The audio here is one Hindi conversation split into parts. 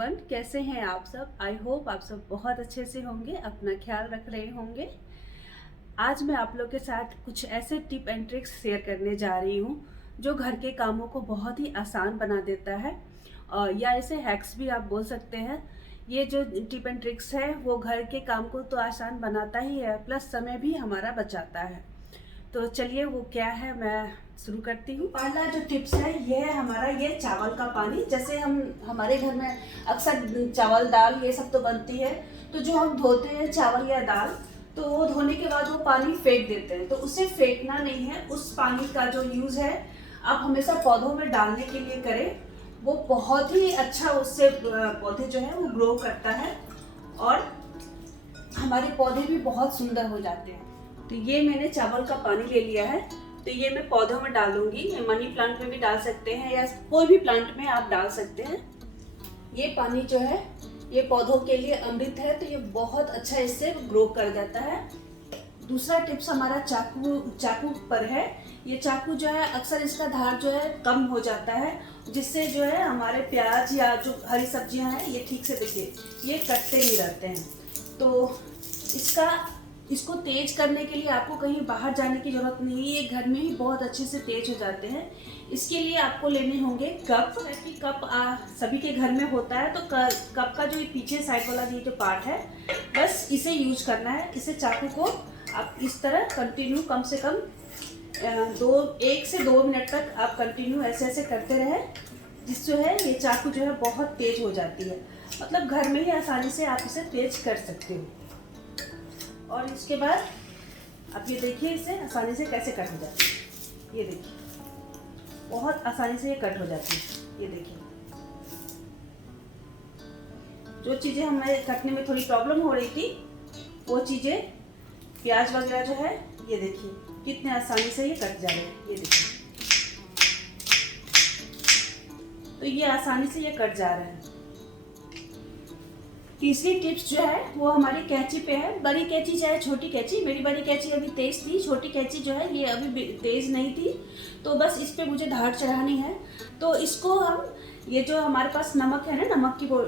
एवरीवन, कैसे हैं आप सब। आई होप आप सब बहुत अच्छे से होंगे, अपना ख्याल रख रहे होंगे। आज मैं आप लोग के साथ कुछ ऐसे टिप एंड ट्रिक्स शेयर करने जा रही हूँ जो घर के कामों को बहुत ही आसान बना देता है, या इसे हैक्स भी आप बोल सकते हैं। ये जो टिप एंड ट्रिक्स है वो घर के काम को तो आसान बनाता ही है, प्लस समय भी हमारा बचाता है। तो चलिए वो क्या है मैं शुरू करती हूँ। पहला जो टिप्स है ये है हमारा ये चावल का पानी। जैसे हमारे घर में अक्सर चावल दाल ये सब तो बनती है, तो जो हम धोते हैं चावल या दाल, तो वो धोने के बाद वो पानी फेंक देते हैं। तो उसे फेंकना नहीं है, उस पानी का जो यूज़ है आप हमेशा पौधों में डालने के लिए करें। वो बहुत ही अच्छा, उससे पौधे जो है वो ग्रो करता है और हमारे पौधे भी बहुत सुंदर हो जाते हैं। तो ये मैंने चावल का पानी ले लिया है, तो ये मैं पौधों में डालूंगी। मनी प्लांट में भी डाल सकते हैं या कोई भी प्लांट में आप डाल सकते हैं। ये पानी जो है ये पौधों के लिए अमृत है, तो ये बहुत अच्छा इससे ग्रो कर जाता है। दूसरा टिप्स हमारा चाकू पर है। ये चाकू जो है अक्सर इसका धार जो है कम हो जाता है, जिससे जो है हमारे प्याज या जो हरी सब्जियां हैं ये ठीक से देखिए ये कटते नहीं रहते हैं। तो इसको तेज करने के लिए आपको कहीं बाहर जाने की जरूरत नहीं है, ये घर में ही बहुत अच्छे से तेज हो जाते हैं। इसके लिए आपको लेने होंगे कप। कप सभी के घर में होता है, तो कप का जो पीछे साइड वाला ये जो पार्ट है बस इसे यूज करना है। इसे चाकू को आप इस तरह कंटिन्यू कम से कम 1 से 2 मिनट तक आप कंटिन्यू ऐसे ऐसे करते रहे, जिससे है ये चाकू जो है बहुत तेज हो जाती है। मतलब घर में ही आसानी से आप इसे तेज कर सकते हो। और इसके बाद आप ये देखिए इसे आसानी से कैसे कट हो जाती है। ये देखिए बहुत आसानी से ये कट हो जाती है। ये देखिए जो चीज़ें हमें कटने में थोड़ी प्रॉब्लम हो रही थी वो चीज़ें, प्याज वगैरह जो है, ये देखिए कितने आसानी से ये कट जा रहे हैं। ये देखिए तो ये आसानी से ये कट जा रहा है। तीसरी टिप्स जो है वो हमारी कैंची पे है। बड़ी कैंची चाहे छोटी कैंची, मेरी बड़ी कैंची अभी तेज थी, छोटी कैंची जो है ये अभी तेज नहीं थी, तो बस इस पे मुझे धार चढ़ानी है। तो इसको हम ये जो हमारे पास नमक है ना, नमक की वो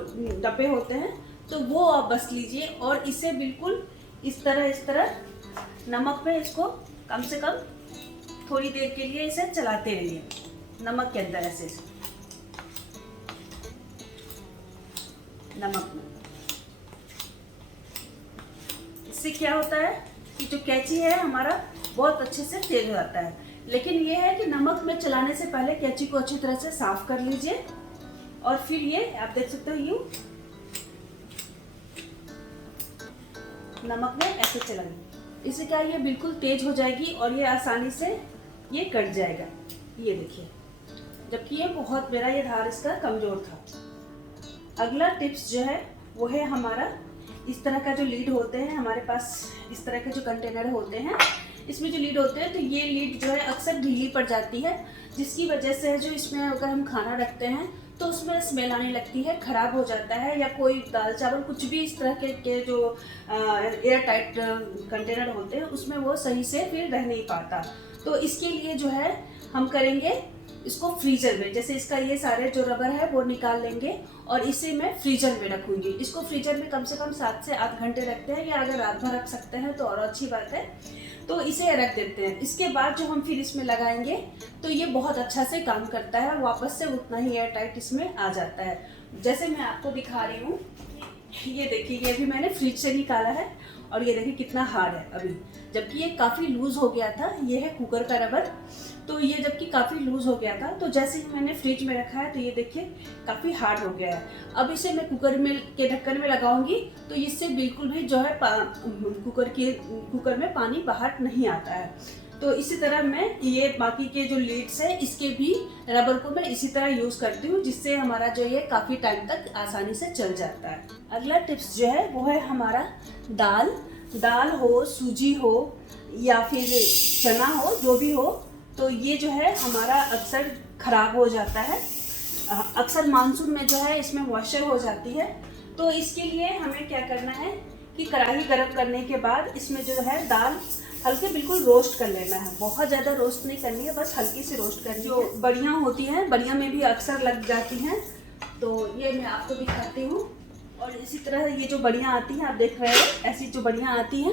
डब्बे होते हैं, तो वो आप बस लीजिए और इसे बिल्कुल इस तरह नमक में इसको कम से कम थोड़ी देर के लिए इसे चलाते रहिए नमक के अंदर, ऐसे नमक में। इससे क्या होता है कि जो कैंची है हमारा बहुत अच्छे से तेज हो जाता है। लेकिन ये है कि नमक में चलाने से पहले कैंची को अच्छी तरह से साफ कर लीजिए और फिर ये आप देख सकते हो यूं नमक में ऐसे चलाइए। इससे क्या ये बिल्कुल तेज हो जाएगी और ये आसानी से ये कट जाएगा। ये देखिए, जबकि ये बहुत मेरा ये धार इसका कमजोर था। अगला टिप्स जो है वो है हमारा इस तरह का जो लीड होते हैं हमारे पास, इस तरह के जो कंटेनर होते हैं, इसमें जो लीड होते हैं, तो ये लीड जो है अक्सर ढीली पड़ जाती है, जिसकी वजह से जो इसमें अगर हम खाना रखते हैं तो उसमें स्मेल आने लगती है, ख़राब हो जाता है, या कोई दाल चावल कुछ भी इस तरह के जो एयर टाइट कंटेनर होते हैं उसमें वो सही से फिर रह नहीं पाता। तो इसके लिए जो है हम करेंगे इसको फ्रीजर में। जैसे इसका ये सारे जो रबर है वो निकाल लेंगे और इसे मैं फ्रीजर में रखूंगी। इसको फ्रीजर में कम से कम 7 से 8 घंटे रखते हैं, या अगर रात भर रख सकते हैं तो और अच्छी बात है। तो इसे रख देते हैं। इसके बाद जो हम फिर इसमें लगाएंगे तो ये बहुत अच्छा से काम करता है, वापस से उतना ही एयर टाइट इसमें आ जाता है। जैसे मैं आपको दिखा रही हूँ, ये देखिए ये भी मैंने फ्रिज से निकाला है और ये देखिए कितना हार्ड है अभी, जबकि ये काफ़ी लूज़ हो गया था। ये है कुकर का रबर, तो ये जबकि काफ़ी लूज़ हो गया था, तो जैसे ही मैंने फ्रिज में रखा है तो ये देखिए काफ़ी हार्ड हो गया है। अब इसे मैं कुकर में के ढक्कन में लगाऊंगी तो इससे बिल्कुल भी जो है कुकर में पानी बाहर नहीं आता है। तो इसी तरह मैं ये बाकी के जो लीड्स है इसके भी रबर को मैं इसी तरह यूज़ करती हूँ, जिससे हमारा जो ये काफ़ी टाइम तक आसानी से चल जाता है। अगला टिप्स जो है वो है हमारा दाल हो, सूजी हो या फिर चना हो, जो भी हो, तो ये जो है हमारा अक्सर ख़राब हो जाता है। अक्सर मानसून में जो है इसमें मॉइस्चर हो जाती है। तो इसके लिए हमें क्या करना है कि कढ़ाई गर्म करने के बाद इसमें जो है दाल हल्के बिल्कुल रोस्ट कर लेना है। बहुत ज़्यादा रोस्ट नहीं करनी है, बस हल्की सी रोस्ट करनी है। जो बड़ियाँ होती हैं, बड़ियाँ में भी अक्सर लग जाती हैं, तो ये मैं आपको दिखाती हूँ। और इसी तरह ये जो बड़ियाँ आती हैं, आप देख रहे हैं ऐसी जो बड़ियाँ आती हैं,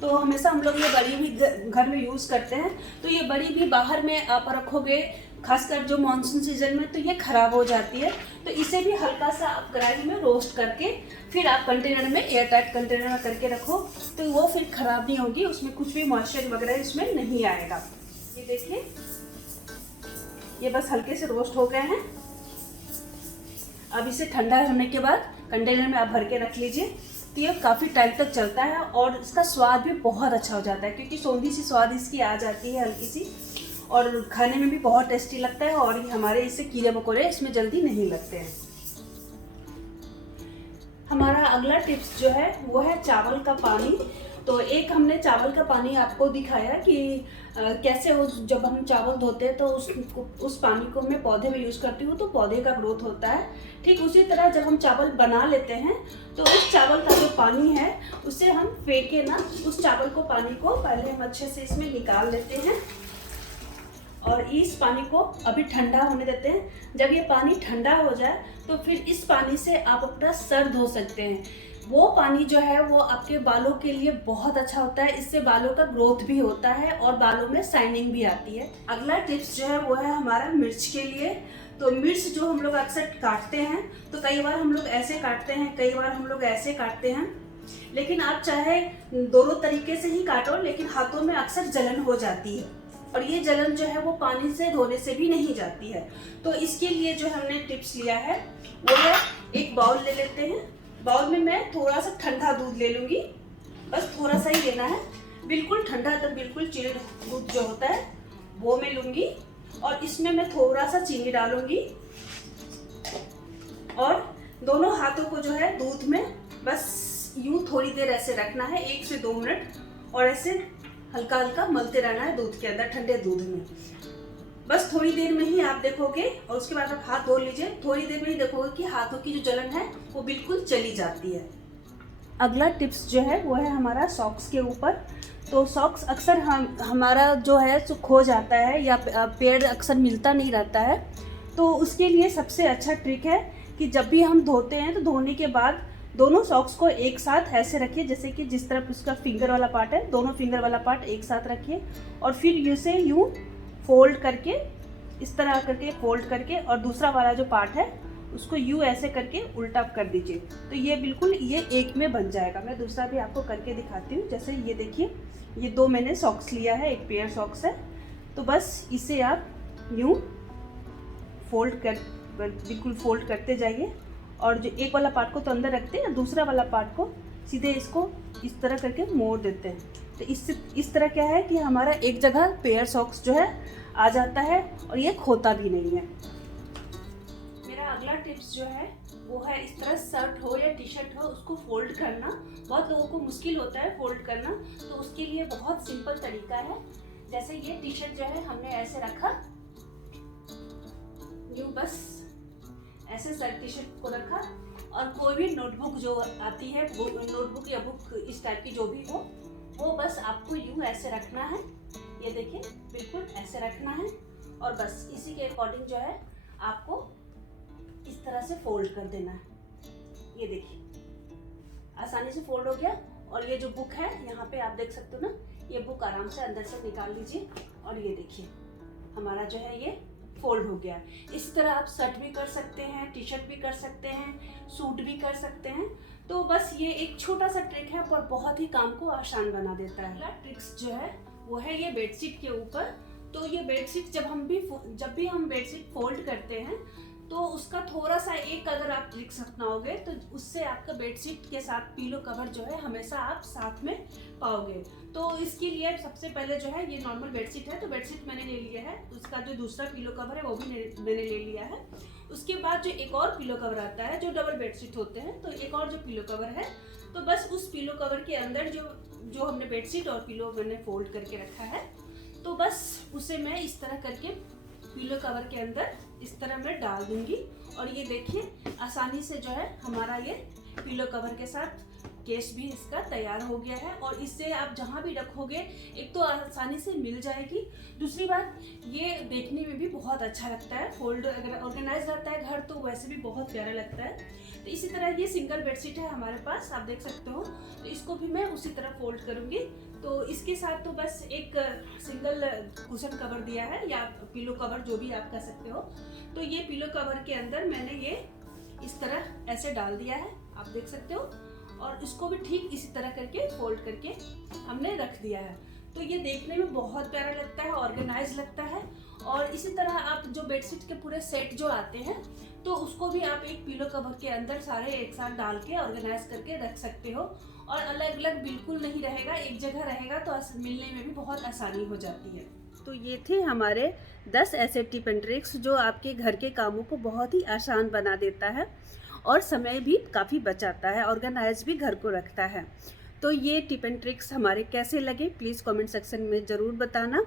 तो हमेशा हम लोग ये बड़ी भी घर में यूज़ करते हैं। तो ये बड़ी भी बाहर में आप रखोगे, खासकर जो मानसून सीजन में, तो ये ख़राब हो जाती है। तो इसे भी हल्का सा आप कढ़ाई में रोस्ट करके फिर आप कंटेनर में, एयर टाइट कंटेनर में करके रखो, तो वो फिर ख़राब नहीं होगी, उसमें कुछ भी मॉइस्चर वगैरह इसमें नहीं आएगा। ये देखिए, ये बस हल्के से रोस्ट हो गए हैं। अब इसे ठंडा होने के बाद कंटेनर में आप भर के रख लीजिए। तो ये काफ़ी टाइम तक चलता है और इसका स्वाद भी बहुत अच्छा हो जाता है, क्योंकि सौंधी सी स्वाद इसकी आ जाती है हल्की सी, और खाने में भी बहुत टेस्टी लगता है। और ये हमारे इससे कीड़े मकोड़े इसमें जल्दी नहीं लगते हैं। हमारा अगला टिप्स जो है वो है चावल का पानी। तो एक हमने चावल का पानी आपको दिखाया कि कैसे जब हम चावल धोते हैं तो उस पानी को मैं पौधे में यूज़ करती हूँ, तो पौधे का ग्रोथ होता है। ठीक उसी तरह जब हम चावल बना लेते हैं तो उस चावल का जो पानी है उसे हम फेंके ना, उस चावल को, पानी को पहले हम अच्छे से इसमें निकाल लेते हैं और इस पानी को अभी ठंडा होने देते हैं। जब ये पानी ठंडा हो जाए तो फिर इस पानी से आप अपना सर धो सकते हैं। वो पानी जो है वो आपके बालों के लिए बहुत अच्छा होता है, इससे बालों का ग्रोथ भी होता है और बालों में शाइनिंग भी आती है। अगला टिप्स जो है वो है हमारा मिर्च के लिए। तो मिर्च जो हम लोग अक्सर काटते हैं, तो कई बार हम लोग ऐसे काटते हैं, कई बार हम लोग ऐसे काटते हैं, लेकिन आप चाहे दोनों तरीके से ही काटो, लेकिन हाथों में अक्सर जलन हो जाती है और ये जलन जो है वो पानी से धोने से भी नहीं जाती है। तो इसके लिए जो हमने टिप्स लिया है वो है, एक बाउल ले लेते हैं। बाउल में मैं थोड़ा सा ठंडा दूध ले लूँगी, बस थोड़ा सा ही लेना है, बिल्कुल ठंडा, तब बिल्कुल चिल्ड दूध जो होता है वो मैं लूँगी। और इसमें मैं थोड़ा सा चीनी डालूँगी और दोनों हाथों को जो है दूध में बस यूँ थोड़ी देर ऐसे रखना है, 1 से 2 मिनट, और ऐसे हल्का हल्का मलते रहना है दूध के अंदर, ठंडे दूध में। बस थोड़ी देर में ही आप देखोगे, और उसके बाद आप हाथ धो लीजिए, थोड़ी देर में ही देखोगे कि हाथों की जो जलन है वो बिल्कुल चली जाती है। अगला टिप्स जो है वो है हमारा सॉक्स के ऊपर। तो सॉक्स अक्सर हमारा जो है सो खो जाता है या पेड़ अक्सर मिलता नहीं रहता है। तो उसके लिए सबसे अच्छा ट्रिक है कि जब भी हम धोते हैं तो धोने के बाद दोनों सॉक्स को एक साथ ऐसे रखिए, जैसे कि जिस तरफ उसका फिंगर वाला पार्ट है, दोनों फिंगर वाला पार्ट एक साथ रखिए और फिर इसे यूँ फोल्ड करके, इस तरह करके फोल्ड करके, और दूसरा वाला जो पार्ट है उसको यूँ ऐसे करके उल्टा कर दीजिए। तो ये बिल्कुल ये एक में बन जाएगा। मैं दूसरा भी आपको करके दिखाती हूँ। जैसे ये देखिए, ये 2 मैंने सॉक्स लिया है, एक पेयर सॉक्स है। तो बस इसे आप यूँ फोल्ड कर, बिल्कुल फोल्ड करते जाइए, और जो एक वाला पार्ट को तो अंदर रखते हैं, दूसरा वाला पार्ट को सीधे इसको इस तरह करके मोड़ देते हैं। तो इससे इस तरह क्या है कि हमारा एक जगह पेयर सॉक्स जो है आ जाता है और ये खोता भी नहीं है। मेरा अगला टिप्स जो है वो है, इस तरह शर्ट हो या टी शर्ट हो उसको फोल्ड करना। बहुत लोगों को मुश्किल होता है फोल्ड करना, तो उसके लिए बहुत सिंपल तरीका है। जैसे ये टी शर्ट जो है हमने ऐसे रखा, यूँ बस ऐसे शर्ट टी शर्ट को रखा, और कोई भी नोटबुक जो आती है, नोटबुक या बुक इस टाइप की जो भी हो, वो बस आपको यूँ ऐसे रखना है। ये देखिए, बिल्कुल ऐसे रखना है, और बस इसी के अकॉर्डिंग जो है आपको इस तरह से फोल्ड कर देना है। ये देखिए, आसानी से फोल्ड हो गया। और ये जो बुक है यहाँ पे आप देख सकते हो ना, ये बुक आराम से अंदर से निकाल लीजिए, और ये देखिए हमारा जो है ये फोल्ड हो गया। इस तरह आप शर्ट भी कर सकते हैं, टी शर्ट भी कर सकते हैं, सूट भी कर सकते हैं। तो बस ये एक छोटा सा ट्रिक है पर बहुत ही काम को आसान बना देता है। अगला ट्रिक्स जो है वो है ये बेडशीट के ऊपर। तो ये बेडशीट जब भी हम बेडशीट फोल्ड करते हैं तो उसका थोड़ा सा एक अगर आप ट्रिक्स अपनाओगे तो उससे आपका बेडशीट के साथ पिलो कवर जो है हमेशा आप साथ में पाओगे। तो इसके लिए सबसे पहले जो है, ये नॉर्मल बेडशीट है तो बेडशीट मैंने ले लिया है, उसका जो दूसरा पिलो कवर है वो भी मैंने ले लिया है। उसके बाद जो एक और पिलो कवर आता है जो डबल बेडशीट होते हैं, तो एक और जो पिलो कवर है, तो बस उस पिलो कवर के अंदर जो हमने बेडशीट और पिलो मैंने फोल्ड करके रखा है, तो बस उसे मैं इस तरह करके पिलो कवर के अंदर इस तरह मैं डाल दूंगी। और ये देखिए आसानी से जो है हमारा ये पिलो कवर के साथ केस भी इसका तैयार हो गया है और इससे आप जहाँ भी रखोगे एक तो आसानी से मिल जाएगी, दूसरी बात ये देखने में भी बहुत अच्छा लगता है। फोल्ड अगर ऑर्गेनाइज रहता है घर तो वैसे भी बहुत प्यारा लगता है। तो इसी तरह ये सिंगल बेडशीट है हमारे पास, आप देख सकते हो। तो इसको भी मैं उसी तरह फोल्ड करूँगी। तो इसके साथ तो बस एक सिंगल कुशन कवर दिया है या पिलो कवर, जो भी आप कह सकते हो। तो ये पिलो कवर के अंदर मैंने ये इस तरह ऐसे डाल दिया है, आप देख सकते हो। और इसको भी ठीक इसी तरह करके फोल्ड करके हमने रख दिया है। तो ये देखने में बहुत प्यारा लगता है, ऑर्गेनाइज लगता है। और इसी तरह आप जो बेडशीट के पूरे सेट जो आते हैं तो उसको भी आप एक पिलो कवर के अंदर सारे एक साथ डाल के ऑर्गेनाइज करके रख सकते हो। और अलग अलग बिल्कुल नहीं रहेगा, एक जगह रहेगा तो मिलने में भी बहुत आसानी हो जाती है। तो ये थे हमारे 10 ऐसे टिप एंड ट्रिक्स जो आपके घर के कामों को बहुत ही आसान बना देता है और समय भी काफ़ी बचाता है, ऑर्गेनाइज भी घर को रखता है। तो ये टिप एंड ट्रिक्स हमारे कैसे लगे प्लीज़ कमेंट सेक्शन में ज़रूर बताना।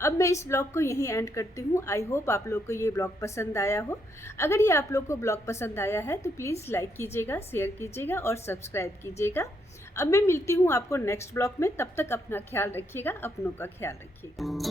अब मैं इस ब्लॉग को यहीं एंड करती हूँ। आई होप आप लोग को ये ब्लॉग पसंद आया हो। अगर ये आप लोग को ब्लॉग पसंद आया है तो प्लीज़ लाइक कीजिएगा, शेयर कीजिएगा और सब्सक्राइब कीजिएगा। अब मैं मिलती हूँ आपको नेक्स्ट ब्लॉग में, तब तक अपना ख्याल रखिएगा, अपनों का ख्याल रखिएगा।